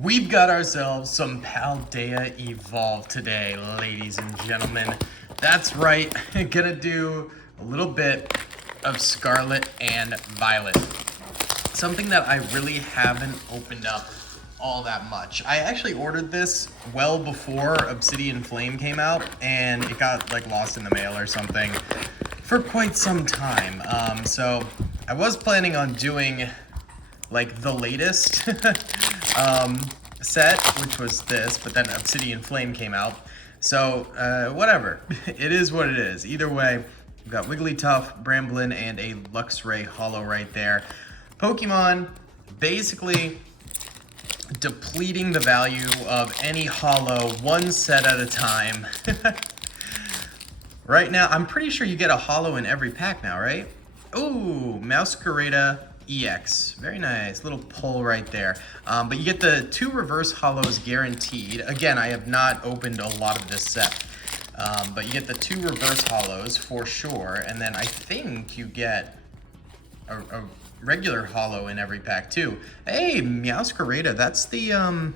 We've got ourselves some Paldea Evolve today, ladies and gentlemen. That's right, gonna do a little bit of Scarlet and Violet. Something that I really haven't opened up all that much. I actually ordered this well before Obsidian Flame came out, and it got like lost in the mail or something for quite some time. So I was planning on doing like the latest set, which was this, but then Obsidian Flame came out. So whatever, it is what it is. Either way, we've got Wigglytuff, Bramblin, and a Luxray Holo right there. Pokemon basically depleting the value of any holo one set at a time. Right now, I'm pretty sure you get a holo in every pack now, right? Ooh, Masquerada EX. Very nice. Little pull right there. But you get the 2 reverse holos guaranteed. Again, I have not opened a lot of this set. But you get the 2 reverse holos for sure. And then I think you get a regular holo in every pack too. Hey, Masquerada, that's the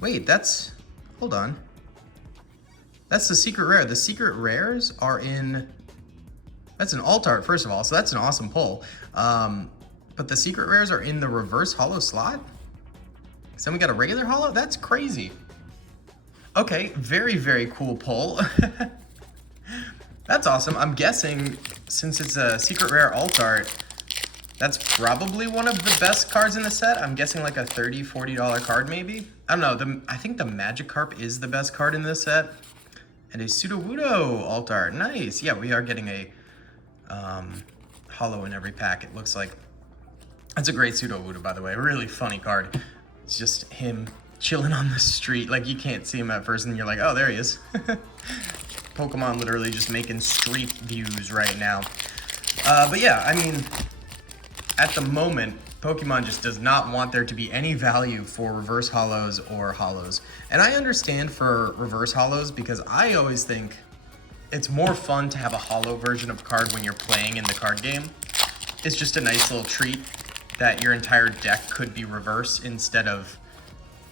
wait, that's, hold on. That's the secret rare. The secret rares are in, that's an alt art first of all, so that's an awesome pull. But the secret rares are in the reverse holo slot? So then we got a regular holo? That's crazy. Okay, very, very cool pull. That's awesome. I'm guessing since it's a secret rare alt art, that's probably one of the best cards in the set. I'm guessing like a $30, $40 card maybe. I don't know. I think the Magikarp is the best card in this set. And a Sudowoodo alt art. Nice. Yeah, we are getting a holo in every pack, it looks like. That's a great Sudowoodo, by the way. A really funny card. It's just him chilling on the street. Like, you can't see him at first, and you're like, oh, there he is. Pokemon literally just making street views right now. But yeah, I mean, at the moment, Pokemon just does not want there to be any value for reverse holos or holos. And I understand for reverse holos because I always think it's more fun to have a holo version of a card when you're playing in the card game. It's just a nice little treat that your entire deck could be reverse instead of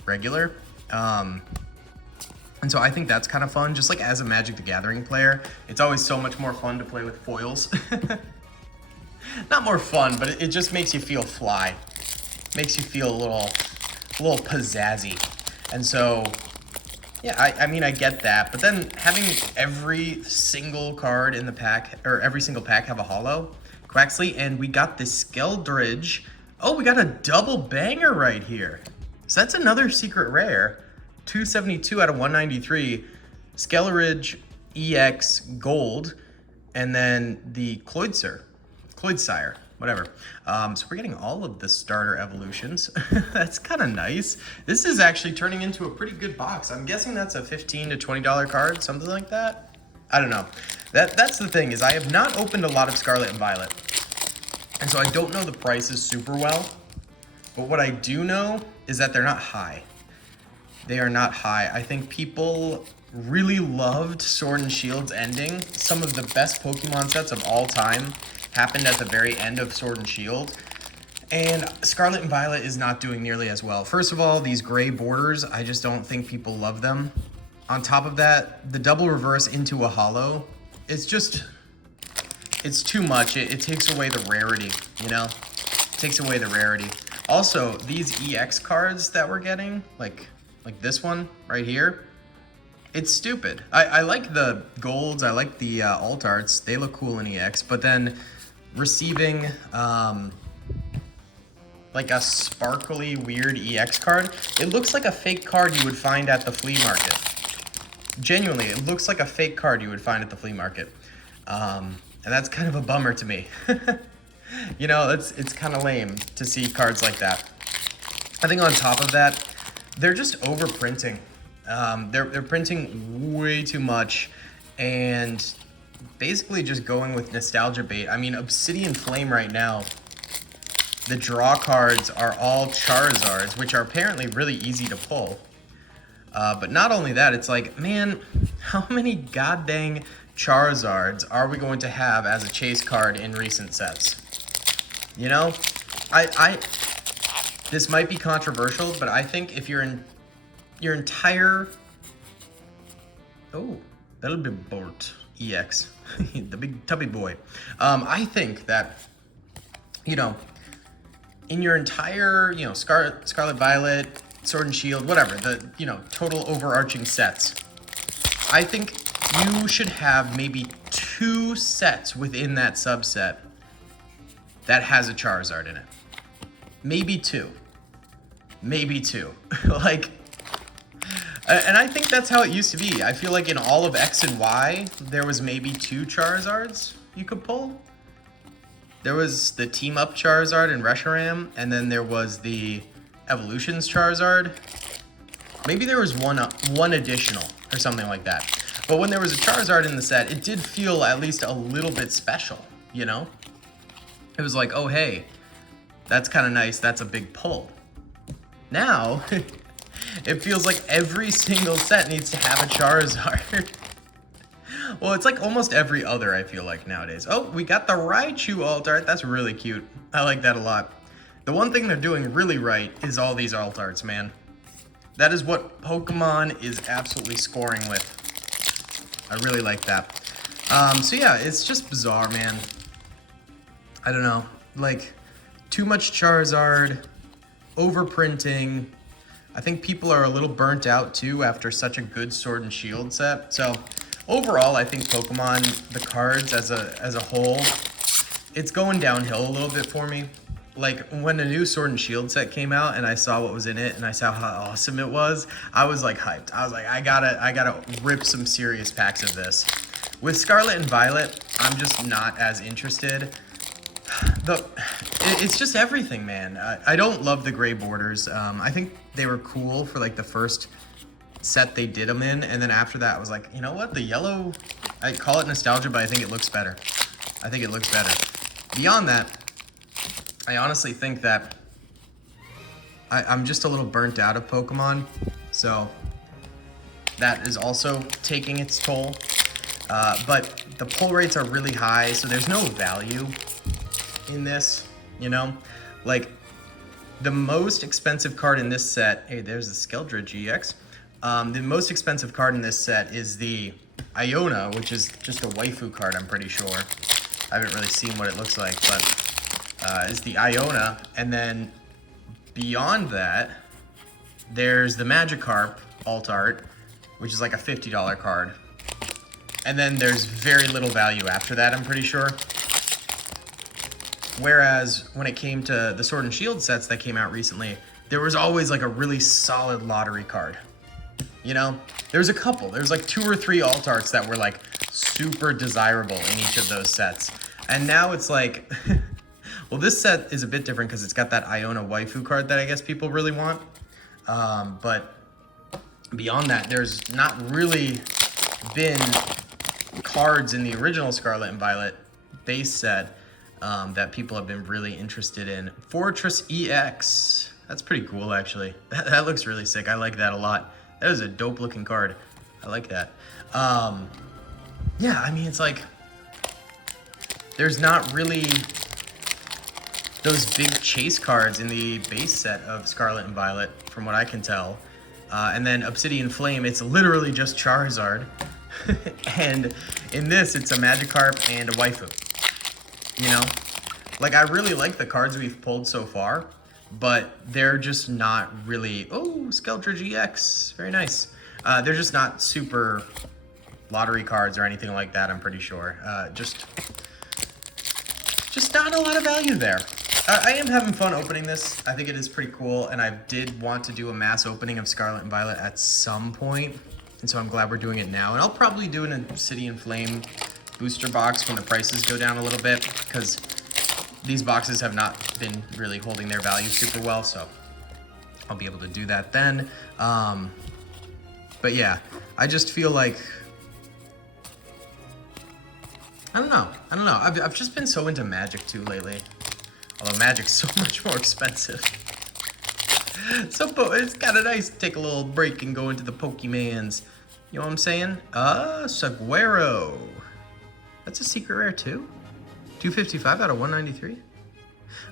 regular. And so I think that's kind of fun. Just like as a Magic the Gathering player, it's always so much more fun to play with foils. Not more fun, but it just makes you feel fly. Makes you feel a little pizzazzy. And so, yeah, I mean, I get that. But then having every single card in the pack, or every single pack have a holo, Quaxley, and we got the Skeldridge. Oh, we got a double banger right here. So that's another secret rare. 272 out of 193. Skeldridge EX Gold, and then the Cloydsire, whatever. So we're getting all of the starter evolutions. That's kind of nice. This is actually turning into a pretty good box. I'm guessing that's a $15 to $20 card, something like that. I don't know. That's the thing, is I have not opened a lot of Scarlet and Violet. And so I don't know the prices super well. But what I do know is that they're not high. They are not high. I think people really loved Sword and Shield's ending. Some of the best Pokemon sets of all time happened at the very end of Sword and Shield. And Scarlet and Violet is not doing nearly as well. First of all, these gray borders, I just don't think people love them. On top of that, the double reverse into a holo, it's too much. It takes away the rarity, you know? It takes away the rarity. Also, these EX cards that we're getting, like this one right here, it's stupid. I like the golds, I like the alt arts, they look cool in EX, but then receiving like a sparkly weird EX card, it looks like a fake card you would find at the flea market. Genuinely, it looks like a fake card you would find at the flea market. And that's kind of a bummer to me. You know, it's kind of lame to see cards like that. I think on top of that, they're just overprinting. They're printing way too much and basically just going with nostalgia bait. I mean, Obsidian Flame right now, the draw cards are all Charizards, which are apparently really easy to pull. But not only that, it's like, man, how many goddamn Charizards are we going to have as a chase card in recent sets? You know, This might be controversial, but I think if you're in your entire... Oh, that'll be Bolt EX, the big tubby boy. I think that, you know, in your entire, you know, Scarlet Violet, Sword and Shield, whatever, the, you know, total overarching sets, I think you should have maybe 2 sets within that subset that has a Charizard in it. Maybe 2. Maybe 2. Like, and I think that's how it used to be. I feel like in all of X and Y, there was maybe 2 Charizards you could pull. There was the Team Up Charizard in Reshiram, and then there was the Evolutions Charizard. Maybe there was one additional or something like that. But when there was a Charizard in the set, it did feel at least a little bit special, you know? It was like, oh hey, that's kind of nice, that's a big pull. Now, it feels like every single set needs to have a Charizard. Well, it's like almost every other, I feel like, nowadays. Oh, we got the Raichu alt art. That's really cute. I like that a lot. The one thing they're doing really right is all these alt arts, man. That is what Pokemon is absolutely scoring with. I really like that. So yeah, it's just bizarre, man. I don't know. Like, too much Charizard, overprinting. I think people are a little burnt out, too, after such a good Sword and Shield set. So, overall, I think Pokemon, the cards as a whole, it's going downhill a little bit for me. Like, when a new Sword and Shield set came out and I saw what was in it and I saw how awesome it was, I was like hyped. I was like, I gotta rip some serious packs of this. With Scarlet and Violet, I'm just not as interested. It's just everything, man. I don't love the gray borders. I think they were cool for like the first set they did them in, and then after that I was like, you know what, the yellow, I call it nostalgia, but I think it looks better. I think it looks better. Beyond that, I honestly think that I'm just a little burnt out of Pokemon, so that is also taking its toll. But the pull rates are really high, so there's no value in this, you know? Like, the most expensive card in this set, hey, there's the Skeldra GX. The most expensive card in this set is the Iona, which is just a waifu card, I'm pretty sure. I haven't really seen what it looks like, but it's the Iona. And then beyond that, there's the Magikarp alt art, which is like a $50 card. And then there's very little value after that, I'm pretty sure. Whereas when it came to the Sword and Shield sets that came out recently, there was always like a really solid lottery card. You know, there's a couple. There's like 2 or 3 alt arts that were like super desirable in each of those sets. And now it's like, well, this set is a bit different because it's got that Iona waifu card that I guess people really want. But beyond that, there's not really been cards in the original Scarlet and Violet base set that people have been really interested in. Fortress EX. That's pretty cool, actually. That looks really sick. I like that a lot. That is a dope looking card. I like that. Yeah, I mean, it's like, there's not really those big chase cards in the base set of Scarlet and Violet, from what I can tell. And then Obsidian Flame, it's literally just Charizard. And in this, it's a Magikarp and a waifu. You know? Like, I really like the cards we've pulled so far, but they're just not really... Oh, Skeldra GX. Very nice. They're just not super lottery cards or anything like that, I'm pretty sure. Just not a lot of value there. I am having fun opening this. I think it is pretty cool, and I did want to do a mass opening of Scarlet and Violet at some point, and so I'm glad we're doing it now. And I'll probably do an Obsidian Flame booster box when the prices go down a little bit, because these boxes have not been really holding their value super well, so I'll be able to do that then. But yeah, I just feel like, I don't know. I've just been so into Magic too lately. Although Magic's so much more expensive. So it's kind of nice to take a little break and go into the Pokemans. You know what I'm saying? Saguero. That's a secret rare too? 255 out of 193?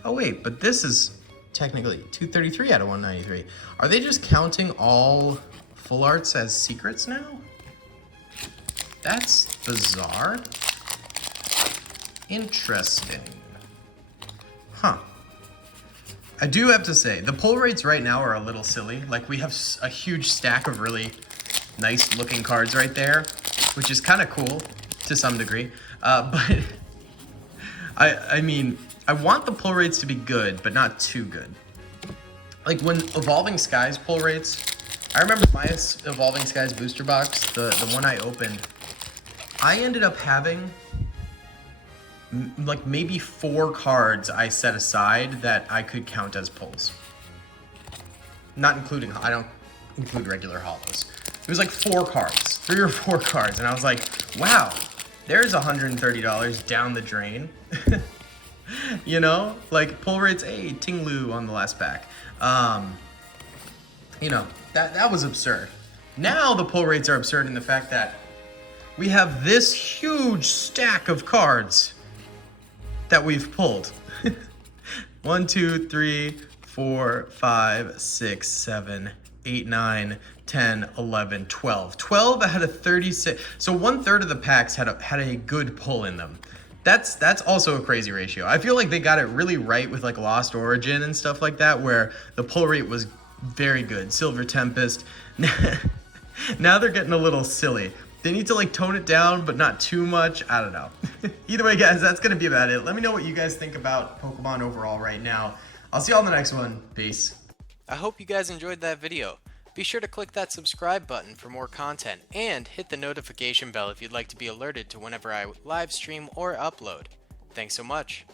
Oh wait, but this is technically 233 out of 193. Are they just counting all full arts as secrets now? That's bizarre. Interesting. Huh. I do have to say, the pull rates right now are a little silly. Like, we have a huge stack of really nice looking cards right there, which is kind of cool to some degree. But I mean, I want the pull rates to be good, but not too good. Like when Evolving Skies pull rates, I remember my Evolving Skies booster box, the one I opened, I ended up having like maybe 4 cards I set aside that I could count as pulls. Not including, I don't include regular holos. It was like 4 cards, 3 or 4 cards, and I was like, wow, there's $130 down the drain. You know, like pull rates, hey, Tinglu on the last pack. You know, that was absurd. Now the pull rates are absurd in the fact that we have this huge stack of cards that we've pulled. 1, 2, 3, 4, 5, 6, 7, 8, 9, 10, 11, 12. 12 out of 36. So 1/3 of the packs had a good pull in them. That's also a crazy ratio. I feel like they got it really right with like Lost Origin and stuff like that, where the pull rate was very good. Silver Tempest. Now they're getting a little silly. They need to like tone it down, but not too much. I don't know. Either way, guys, that's gonna be about it. Let me know what you guys think about Pokemon overall right now. I'll see you all in the next one. Peace. I hope you guys enjoyed that video. Be sure to click that subscribe button for more content, and hit the notification bell if you'd like to be alerted to whenever I live stream or upload. Thanks so much.